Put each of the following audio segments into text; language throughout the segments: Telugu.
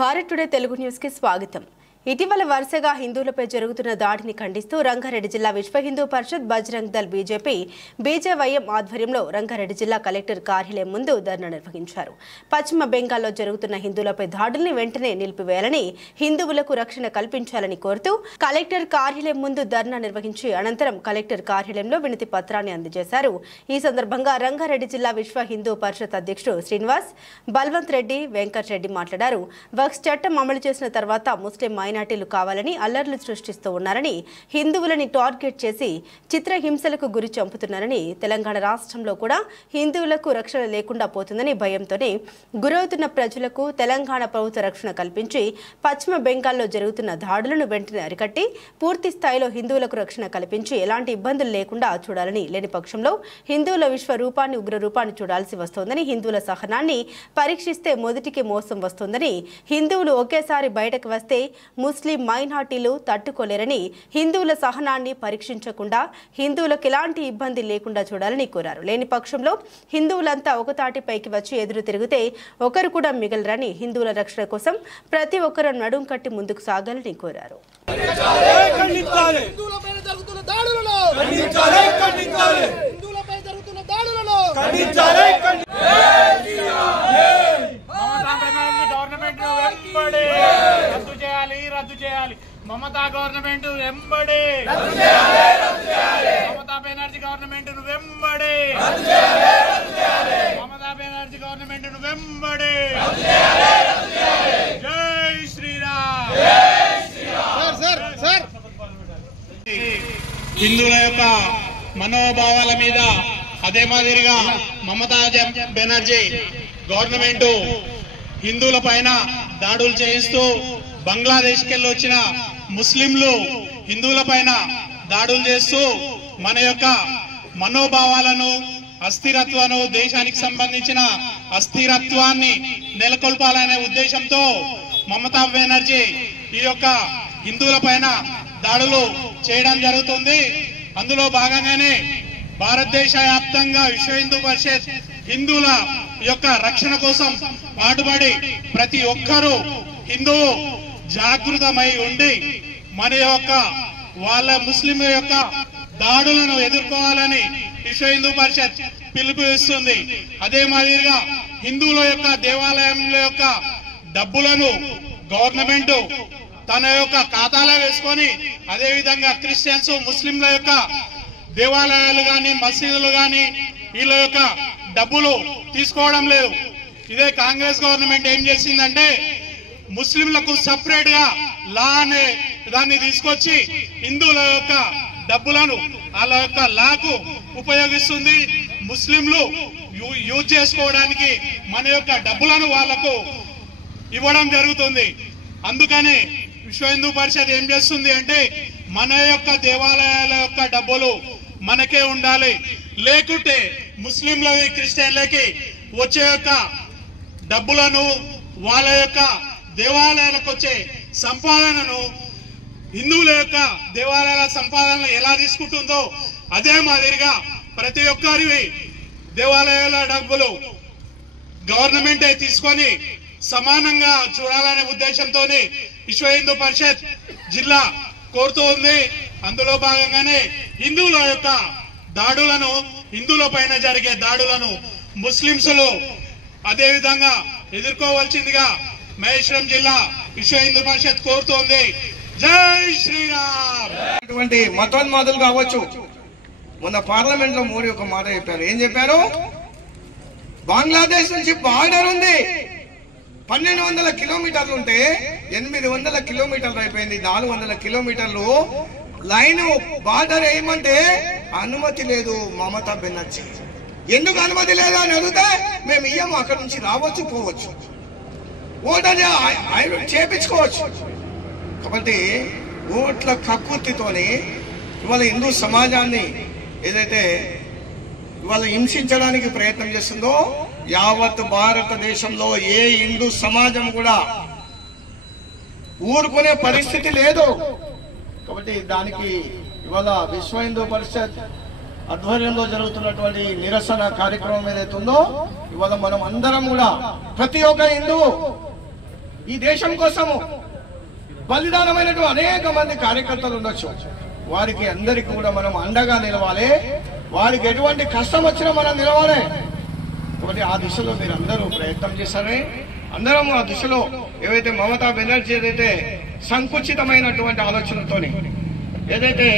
భారత్ టుడే తెలుగు న్యూస్ కి స్వాగతం। ఇటీవల వరుసగా హిందువులపై జరుగుతున్న దాడిని ఖండిస్తూ రంగారెడ్డి జిల్లా విశ్వ హిందూ పరిషత్ బజరంగ్ దళ్ బీజేపీ బీజేవైఎం ఆధ్వర్యంలో రంగారెడ్డి జిల్లా కలెక్టర్ కార్యాలయం ముందు ధర్నా నిర్వహించారు। పశ్చిమ బెంగాల్లో జరుగుతున్న హిందువులపై దాడుల్ని వెంటనే నిలిపివేయాలని, హిందువులకు రక్షణ కల్పించాలని కోరుతూ కలెక్టర్ కార్యాలయం ముందు ధర్నా నిర్వహించి అనంతరం కలెక్టర్ కార్యాలయంలో వినతి పత్రాన్ని అందజేశారు। ఈ సందర్భంగా రంగారెడ్డి జిల్లా విశ్వ హిందూ పరిషత్ అధ్యక్షుడు శ్రీనివాస్, బల్వంత్ రెడ్డి, వెంకట్ రెడ్డి మాట్లాడారు। వక్ఫ్ చట్టం అమలు చేసిన తర్వాత ముస్లిం మైనార్టీలు కావాలని అల్లర్లు సృష్టిస్తూ ఉన్నారని, హిందువులని టార్గెట్ చేసి చిత్రహింసలకు గురి చంపుతున్నారని, తెలంగాణ రాష్ట్రంలో కూడా హిందువులకు రక్షణ లేకుండా పోతుందని భయంతోనే గురవుతున్న ప్రజలకు తెలంగాణ ప్రభుత్వ రక్షణ కల్పించి పశ్చిమ బెంగాల్లో జరుగుతున్న దాడులను వెంటనే అరికట్టి పూర్తి స్థాయిలో హిందువులకు రక్షణ కల్పించి ఎలాంటి ఇబ్బందులు లేకుండా చూడాలని, లేని పక్షంలో హిందువుల విశ్వరూపాన్ని ఉగ్రరూపాన్ని చూడాల్సి వస్తోందని, హిందువుల సహనాన్ని పరీక్షిస్తే మొదటికి మోసం వస్తోందని, హిందువులు ఒకేసారి బయటకు వస్తే ముస్లిం మైనార్టీలు తట్టుకోలేరని, హిందువుల సహనాన్ని పరీక్షించకుండా హిందువులకు ఎలాంటి ఇబ్బంది లేకుండా చూడాలని కోరారు। లేని పక్షంలో హిందువులంతా ఒకతాటిపైకి వచ్చి ఎదురు తిరిగితే ఒకరు కూడా మిగలరని, హిందువుల రక్షణ కోసం ప్రతి ఒక్కరూ నడుం కట్టి ముందుకు సాగాలని కోరారు। మమతా గవర్నమెంట్ వెంబడే, మమతా బెనర్జీ గవర్నమెంట్ వెంబడే, మమతా బెనర్జీ గవర్నమెంట్ వెంబడే। జై శ్రీరామ్। హిందువుల యొక్క మనోభావాల మీద అదే మాదిరిగా మమతా బెనర్జీ గవర్నమెంట్ హిందువుల పైన దాడులు చేయిస్తూ బంగ్లాదేశ్కి వెళ్ళి వచ్చిన ముస్లింలు హిందువుల పైన దాడులు చేస్తూ మన యొక్క మనోభావాలను, అస్థిరత్వాన్ని, దేశానికి సంబంధించిన అస్థిరత్వాన్ని నెలకొల్పాలనే ఉద్దేశంతో మమతా బెనర్జీ ఈ యొక్క హిందువుల పైన దాడులు చేయడం జరుగుతుంది। అందులో భాగంగానే భారతదేశ వ్యాప్తంగా విశ్వ హిందూ పరిషత్ హిందువుల యొక్క రక్షణ కోసం పాటుపడి ప్రతి ఒక్కరూ హిందువు జాగృతమై ఉండి మన యొక్క వాళ్ళ ముస్లిం యొక్క దాడులను ఎదుర్కోవాలని విశ్వ హిందూ పరిషత్ పిలుపు ఇస్తుంది। అదే మాదిరిగా హిందువుల యొక్క దేవాలయంల యొక్క డబ్బులను గవర్నమెంట్ తన యొక్క ఖాతాలో వేసుకొని, అదే విధంగా క్రిస్టియన్స్, ముస్లింల యొక్క దేవాలయాలు గాని, మసీదులు గాని వీళ్ళ యొక్క డబ్బులు తీసుకోవడం లేదు। ఇదే కాంగ్రెస్ గవర్నమెంట్ ఏం చేసిందంటే ముస్లింలకు సపరేట్ గా లా అనే దాన్ని తీసుకొచ్చి హిందువుల యొక్క డబ్బులను వాళ్ళ యొక్క లాకు ఉపయోగిస్తుంది। ముస్లింలు యూజ్ చేసుకోవడానికి మన యొక్క డబ్బులను వాళ్లకు ఇవ్వడం జరుగుతుంది। అందుకని విశ్వ హిందూ పరిషత్ ఏం చేస్తుంది అంటే మన యొక్క దేవాలయాల యొక్క డబ్బులు మనకే ఉండాలి, లేకుంటే ముస్లింలకి, క్రిస్టియన్లకి వచ్చే యొక్క డబ్బులను, వాళ్ళ యొక్క దేవాలయాలకు వచ్చే సంపాదనను హిందువుల యొక్క దేవాలయాల సంపాదనలు ఎలా తీసుకుంటుందో అదే మాదిరిగా ప్రతి ఒక్కరి దేవాలయాల డబ్బులు గవర్నమెంటే తీసుకొని సమానంగా చూడాలనే ఉద్దేశంతో విశ్వ హిందూ పరిషత్ జిల్లా కోరుతూ ఉంది। అందులో భాగంగానే హిందువుల యొక్క దాడులను, హిందువుల పైన జరిగే దాడులను ముస్లింలు అదే విధంగా ఎదుర్కోవాల్సిందిగా మహేశ్వరం జిల్లా విశ్వ హిందూ పరిషత్ కోరుతోంది। జై శ్రీరామ్। అటువంటి మతోన్మాదులు కావచ్చు, మొన్న పార్లమెంట్ లో మోడీ ఒక మాట చెప్పారు। ఏం చెప్పారు? బంగ్లాదేశ్ నుంచి బార్డర్ ఉంది, 1200 కిలోమీటర్లు ఉంటే 800 కిలోమీటర్లు అయిపోయింది, 400 కిలోమీటర్లు లైన్ బార్డర్ వేయమంటే అనుమతి లేదు మమతా బెనర్జీ। ఎందుకు అనుమతి లేదు అని అడిగితే మేము ఇయ్యము, అక్కడ నుంచి రావచ్చు పోవచ్చు, ఓటర్ చేపించుకోవచ్చు। కాబట్టి ఓట్ల కక్కుర్తితోని ఇవాళ హిందూ సమాజాన్ని ఏదైతే ఇవాళ హింసించడానికి ప్రయత్నం చేస్తుందో యావత్ భారతదేశంలో ఏ హిందూ సమాజం కూడా ఊరుకునే పరిస్థితి లేదు। కాబట్టి దానికి ఇవాళ విశ్వ హిందూ పరిషత్ ఆధ్వర్యంలో జరుగుతున్నటువంటి నిరసన కార్యక్రమం ఏదైతే ఉందో ఇవాళ మనం అందరం కూడా ప్రతి ఒక్క హిందువు ఈ దేశం కోసము బలిదానమైనటువంటి అనేక మంది కార్యకర్తలు ఉండొచ్చు. వారికి అందరికీ కూడా మనం అండగా నిలవాలి. వారికి ఎటువంటి కష్టం వచ్చినా మనం నిలవాలి. కాబట్టి ఆ దిశలో మీరు అందరూ ప్రయత్నం చేశారే. అందరం ఆ దిశలో ఏవైతే మమతా బెనర్జీ ఏదైతే సంకుచితమైనటువంటి ఆలోచనతోని, ఏదైతే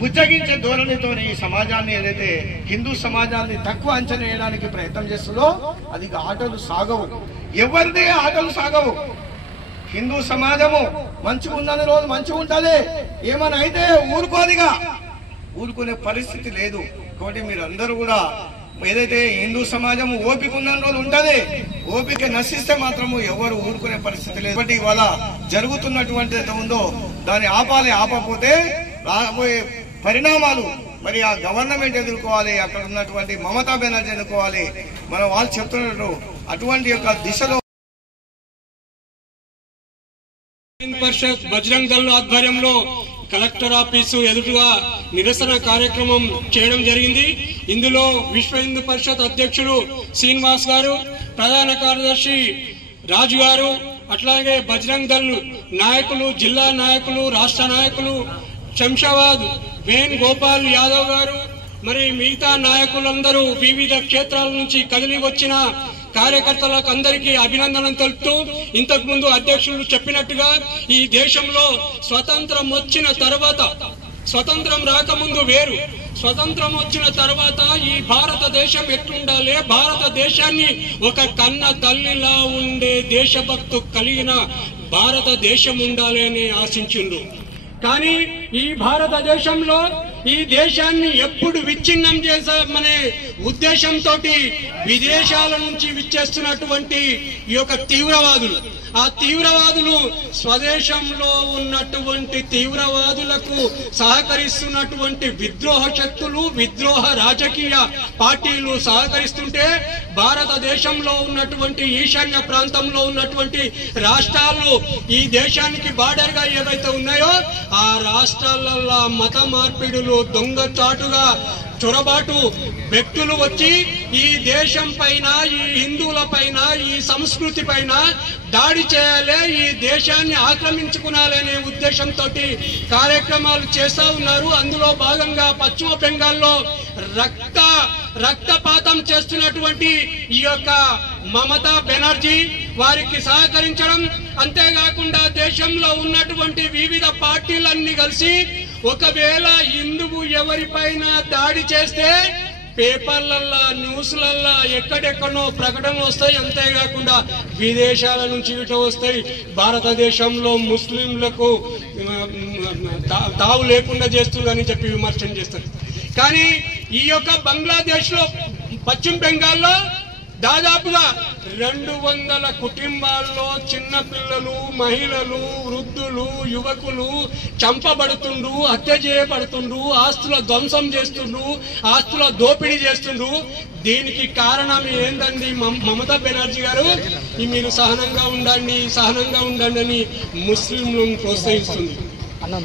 బుజ్జగించే ధోరణితోని ఈ సమాజాన్ని, ఏదైతే హిందూ సమాజాన్ని తక్కువ అంచనా వేయడానికి ప్రయత్నం చేస్తుందో అది ఆటలు సాగవు. ఎవరిదే ఆటలు సాగవు. హిందూ సమాజము మంచిగా ఉందని రోజు మంచిగా ఉంటుంది, ఏమని అయితే ఊరుకునే పరిస్థితి లేదు. కాబట్టి మీరందరూ కూడా ఏదైతే హిందూ సమాజము ఓపిక ఉన్న రోజు ఉంటది, ఓపిక నశిస్తే మాత్రము ఎవరు ఊరుకునే పరిస్థితి లేదు. కాబట్టి ఇవాళ జరుగుతున్నటువంటి ఉందో దాన్ని ఆపకపోతే రాబోయే పరిణామాలు మరి ఆ గవర్నమెంట్ ఎదుర్కోవాలి, అక్కడ ఉన్నటువంటి మమతా బెనర్జీ ఎదుర్కోవాలి. మనం వాళ్ళు చెప్తున్నట్టు అటువంటి యొక్క దిశలో పరిషత్ బజరంగ్ దళ్ ఆధ్వర్యంలో కలెక్టర్ ఆఫీసు ఎదురుగా నిరసన కార్యక్రమం చేయడం జరిగింది. ఇందులో విశ్వ హిందూ పరిషత్ అధ్యక్షుడు శ్రీనివాస్ గారు, ప్రధాన కార్యదర్శి రాజు గారు, అట్లాగే బజరంగ్ దళ్ నాయకులు, జిల్లా నాయకులు, రాష్ట్ర నాయకులు, శంషాబాద్ వేణ్ గోపాల్ యాదవ్ గారు, మరి మిగతా నాయకులందరూ వివిధ క్షేత్రాల నుంచి కదిలి వచ్చిన కార్యకర్తలకు అందరికీ అభినందనలు తెలుపుతూ, ఇంతకు ముందు అధ్యక్షులు చెప్పినట్టుగా ఈ దేశంలో స్వతంత్రం వచ్చిన తర్వాత, స్వతంత్రం రాకముందు వేరు, స్వతంత్రం వచ్చిన తర్వాత ఈ భారతదేశం ఎట్లుండాలి, భారతదేశాన్ని ఒక కన్న తల్లిలా ఉండే దేశభక్తు కలిగిన భారతదేశం ఉండాలి అని ఆశించిండ్రు. కానీ ఈ భారతదేశంలో ఈ దేశాన్ని ఎప్పుడు విచ్ఛిన్నం చేశామనే ఉద్దేశంతో విదేశాల నుంచి విచ్చేస్తున్నటువంటి ఈ యొక్క తీవ్రవాదులు, ఆ తీవ్రవాదులు స్వదేశంలో ఉన్నటువంటి తీవ్రవాదులకు సహకరిస్తున్నటువంటి విద్రోహ శక్తులు, విద్రోహ రాజకీయ పార్టీలు సహకరిస్తుంటే భారతదేశంలో ఉన్నటువంటి ఈశాన్య ప్రాంతంలో ఉన్నటువంటి రాష్ట్రాలు ఈ దేశానికి బార్డర్ గా ఏవైతే ఉన్నాయో ఆ రాష్ట్రాలలో మత మార్పిడులు, దొంగచాటుగా చొరబాటు వ్యక్తులు వచ్చి ఈ దేశం పైన, ఈ హిందువుల పైన, ఈ సంస్కృతి పైన దాడి చేయాలి, ఈ దేశాన్ని ఆక్రమించుకునాలనే ఉద్దేశంతో కార్యక్రమాలు చేస్తా ఉన్నారు. అందులో భాగంగా పశ్చిమ బెంగాల్లో రక్తపాతం చేస్తున్నటువంటి ఈ యొక్క మమతా బెనర్జీ వారికి సహకరించడం, అంతేకాకుండా దేశంలో ఉన్నటువంటి వివిధ పార్టీలన్నీ కలిసి ఒకవేళ హిందువు ఎవరిపైన దాడి చేస్తే పేపర్లల్లో, న్యూస్లల్లో ఎక్కడెక్కడో ప్రకటనలు వస్తాయి. అంతేకాకుండా విదేశాల నుంచి ఇటు వస్తాయి. భారతదేశంలో ముస్లింలకు తావు లేకుండా చేస్తుందని చెప్పి విమర్శన చేస్తారు. కానీ ఈ యొక్క బంగ్లాదేశ్ లో, పశ్చిమ బెంగాల్లో దాదాపుగా 200 కుటుంబాల్లో చిన్న పిల్లలు, మహిళలు, వృద్ధులు, యువకులు చంపబడుతుండ్రు, హత్య చేయబడుతుండ్రు, ఆస్తుల ధ్వంసం చేస్తుండ్రు, ఆస్తుల దోపిడీ చేస్తుండ్రు. దీనికి కారణం ఏందండి? మమతా బెనర్జీ గారు మీరు సహనంగా ఉండండి అని ముస్లింలను ప్రోత్సహిస్తుంది.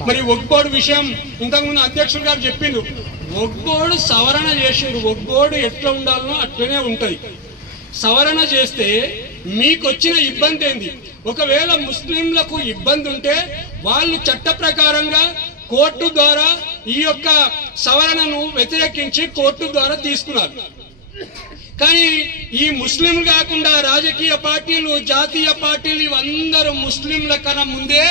మరి వక్ఫ్ బోర్డు విషయం ఇంతకుముందు అధ్యక్షుడు గారు చెప్పిండు. వక్ఫ్ బోర్డు సవరణ చేసిండు. వక్ఫ్ బోర్డు ఎట్లా ఉండాలనో అట్లనే ఉంటది. సవరణ చేస్తే మీకు వచ్చిన ఇబ్బంది ఏంది? ఒకవేళ ముస్లింలకు ఇబ్బంది ఉంటే వాళ్ళు చట్ట ప్రకారంగా కోర్టు ద్వారా ఈ యొక్క సవరణను వ్యతిరేకించి కోర్టు ద్వారా తీసుకున్నారు. కానీ ఈ ముస్లింలు కాకుండా రాజకీయ పార్టీలు, జాతీయ పార్టీలు ఇవందరూ ముస్లింల కన్నా ముందే